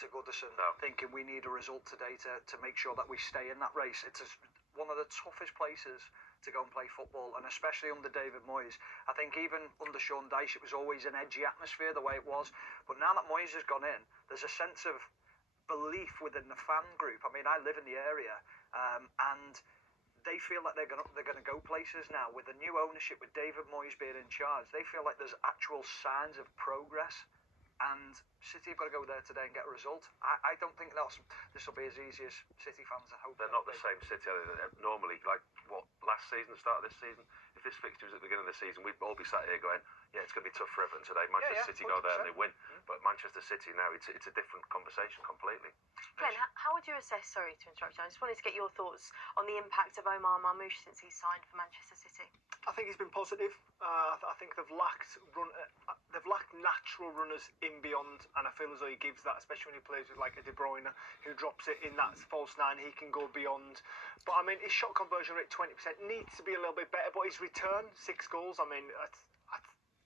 to Goodison No. thinking we need a result today to make sure that we stay in that race. It's one of the toughest places to go and play football, and especially under David Moyes. I think even under Sean Dyche, it was always an edgy atmosphere the way it was. But now that Moyes has gone in, there's a sense of belief within the fan group. I mean, I live in the area, and they feel like they're gonna go places now with the new ownership, with David Moyes being in charge. They feel like there's actual signs of progress. And City have got to go there today and get a result. I don't think this will be as easy as City fans are hoping. They're not the same City normally. Like what last season, start of this season. If this fixture was at the beginning of the season, we'd all be sat here going, "Yeah, it's going to be tough for Everton today." Manchester City go there and they win, but Manchester City now it's a different conversation completely. Glenn, how would you assess? Sorry to interrupt you. I just wanted to get your thoughts on the impact of Omar Marmoush since he's signed for Manchester City. I think he's been positive. I think they've lacked natural runners in beyond, and I feel as though he gives that, especially when he plays with like a De Bruyne who drops it in that false nine. He can go beyond. But I mean, his shot conversion rate 20% needs to be a little bit better. But his return, 6 goals. I mean,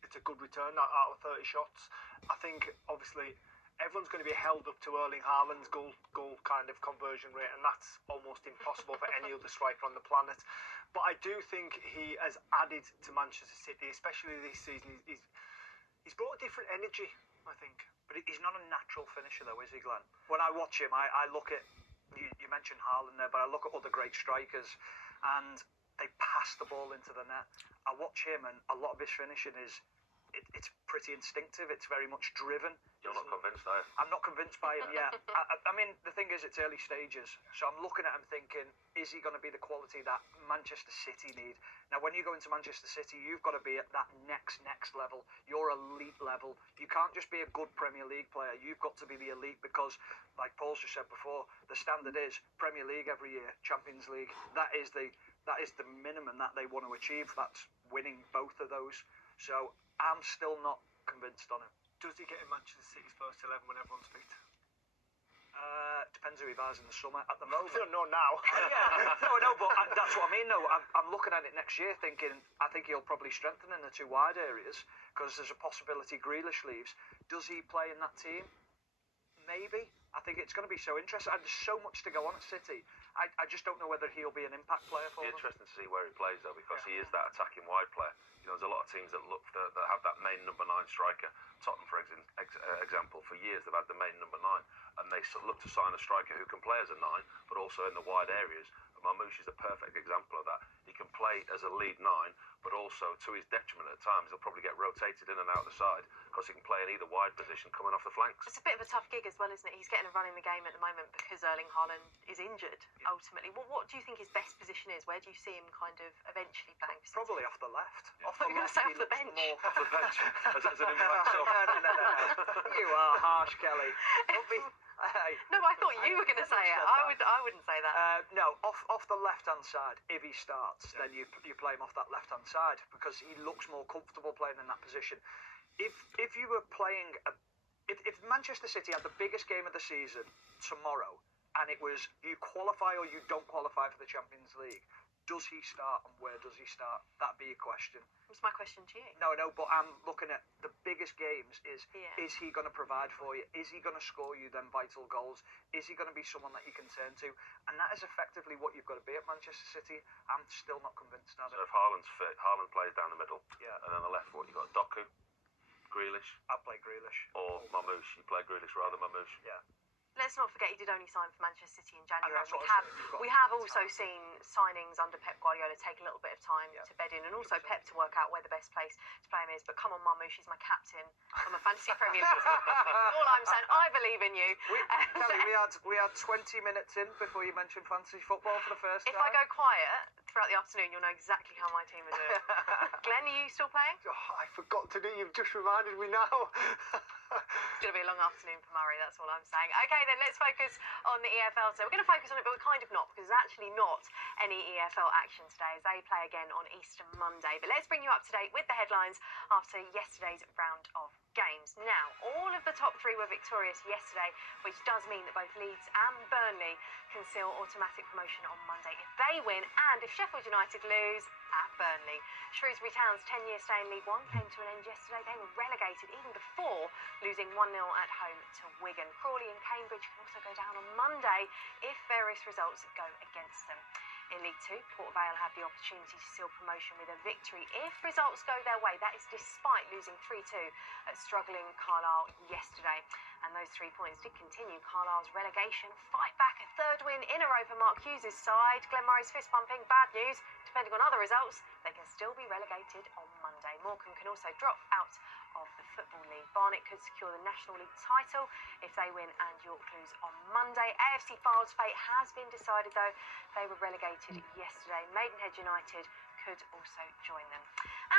it's a good return out of 30 shots. I think obviously everyone's going to be held up to Erling Haaland's goal kind of conversion rate, and that's almost impossible for any other striker on the planet. But I do think he has added to Manchester City, especially this season. He's brought a different energy, I think. But he's not a natural finisher, though, is he, Glenn? When I watch him, I look at, you mentioned Haaland there, but I look at other great strikers, and they pass the ball into the net. I watch him, and a lot of his finishing it's pretty instinctive. It's very much driven. You're not convinced, are you? I'm not convinced by him yet. I mean, the thing is, it's early stages. So I'm looking at him thinking, is he going to be the quality that Manchester City need? Now, when you go into Manchester City, you've got to be at that next level. Your elite level. You can't just be a good Premier League player. You've got to be the elite because, like Paul's just said before, the standard is Premier League every year, Champions League. That is the minimum that they want to achieve. That's winning both of those. So I'm still not convinced on him. Does he get in Manchester City's first 11 when everyone's fit? Depends who he buys in the summer. At the moment, I don't know now. Yeah, no, but that's what I mean. No, I'm looking at it next year, thinking I think he'll probably strengthen in the 2 wide areas because there's a possibility Grealish leaves. Does he play in that team? Maybe. I think it's going to be so interesting. There's so much to go on at City. I just don't know whether he'll be an impact player for them. It's interesting to see where he plays though, because he is that attacking wide player. You know, there's a lot of teams that have that main number 9 striker. Tottenham, for example, for years they've had the main number 9, and they look to sign a striker who can play as a 9, but also in the wide areas. And Marmoush is a perfect example of that. He can play as a lead 9, but also to his detriment at times, he'll probably get rotated in and out the side because he can play in either wide position coming off the flanks. It's a bit of a tough gig as well, isn't it? He's getting a run in the game at the moment because Erling Haaland is injured, ultimately. What do you think his best position is? Where do you see him kind of eventually playing? Probably off the left. Yeah. Off the left, off the bench. Off the bench. As an impact. No. You are harsh, Kelly. No, I thought you were going to say it. I wouldn't say that. No, off the left-hand side, if he starts, then you play him off that left-hand side because he looks more comfortable playing in that position. If you were playing, if Manchester City had the biggest game of the season tomorrow, and it was you qualify or you don't qualify for the Champions League, does he start and where does he start? That'd be a question. That's my question to you. No, but I'm looking at the biggest games is he going to provide for you? Is he going to score you them vital goals? Is he going to be someone that you can turn to? And that is effectively what you've got to be at Manchester City. I'm still not convinced now. So if Haaland's fit, Haaland plays down the middle. Yeah. And on the left, what, you've got Doku, Grealish. I'd play Grealish. Or Marmoush. You play Grealish rather than Marmoush. Yeah. Let's not forget he did only sign for Manchester City in January. We We have also seen signings under Pep Guardiola take a little bit of time to bed in, and also Pep to work out where the best place to play him is. But come on, Marmoush, he's my captain. I'm a fantasy Premier League. All I'm saying, I believe in you. Kelly, we had 20 minutes in before you mentioned fantasy football for the first time. If I go quiet throughout the afternoon, you'll know exactly how my team are doing. Glenn, are you still playing? Oh, I forgot to do. You've just reminded me now. It's going to be a long afternoon for Murray, that's all I'm saying. Okay, then let's focus on the EFL. So we're going to focus on it, but we're kind of not, because there's actually not any EFL action today, as they play again on Easter Monday. But let's bring you up to date with the headlines after yesterday's round of games. Now, all of the top three were victorious yesterday, which does mean that both Leeds and Burnley can seal automatic promotion on Monday if they win, and if Sheffield United lose at Burnley. Shrewsbury Town's 10-year stay in League One came to an end yesterday. They were relegated even before losing 1-0 at home to Wigan. Crawley and Cambridge can also go down on Monday if various results go against them. In League Two, Port Vale have the opportunity to seal promotion with a victory if results go their way. That is despite losing 3-2 at struggling Carlisle yesterday. And those 3 points did continue Carlisle's relegation fight back. A third win in a row for Mark Hughes' side. Glenn Murray's fist pumping. Bad news, depending on other results, they can still be relegated on Monday. Morecambe can also drop out of the Football League. Barnet could secure the National League title if they win and York lose on Monday. AFC Files' fate has been decided though. They were relegated yesterday. Maidenhead United could also join them.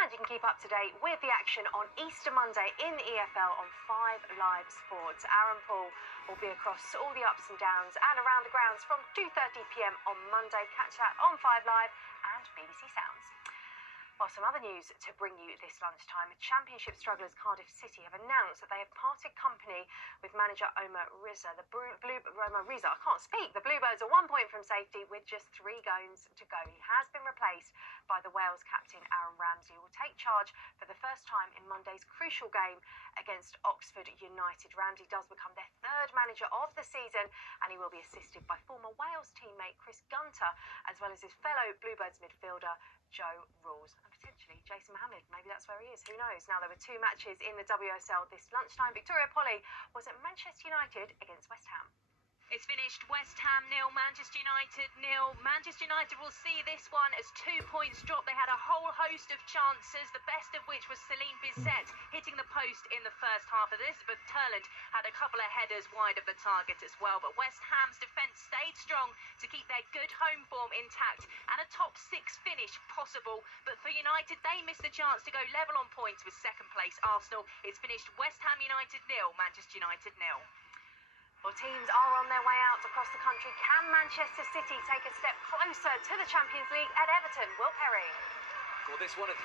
And you can keep up to date with the action on Easter Monday in the EFL on 5 Live Sports. Aaron Paul will be across all the ups and downs and around the grounds from 2:30 p.m. on Monday. Catch that on 5 Live and BBC Sounds. Well, some other news to bring you this lunchtime. Championship strugglers Cardiff City have announced that they have parted company with manager Omar Riza. The Bluebirds are 1 point from safety with just 3 games to go. He has been replaced by the Wales captain Aaron Ramsey, who will take charge for the first time in Monday's crucial game against Oxford United. Ramsey does become their 3rd manager of the season, and he will be assisted by former Wales teammate Chris Gunter, as well as his fellow Bluebirds midfielder Joe Rawls, and potentially Jason Mohammed. Maybe that's where he is, who knows. Now, there were 2 matches in the WSL this lunchtime. Victoria Polly was at Manchester United against West Ham. It's finished West Ham 0, Manchester United 0. Manchester United will see this one as 2 points dropped. They had a whole host of chances, the best of which was Celine Bissett hitting the post in the first half. Elizabeth Turland had a couple of headers wide of the target as well. But West Ham's defence stayed strong to keep their good home form intact and a top 6 finish possible. But for United, they missed the chance to go level on points with second place Arsenal. It's finished West Ham United 0, Manchester United 0. Well, teams are on their way out across the country. Can Manchester City take a step closer to the Champions League at Everton? Will Perry? Well, this one at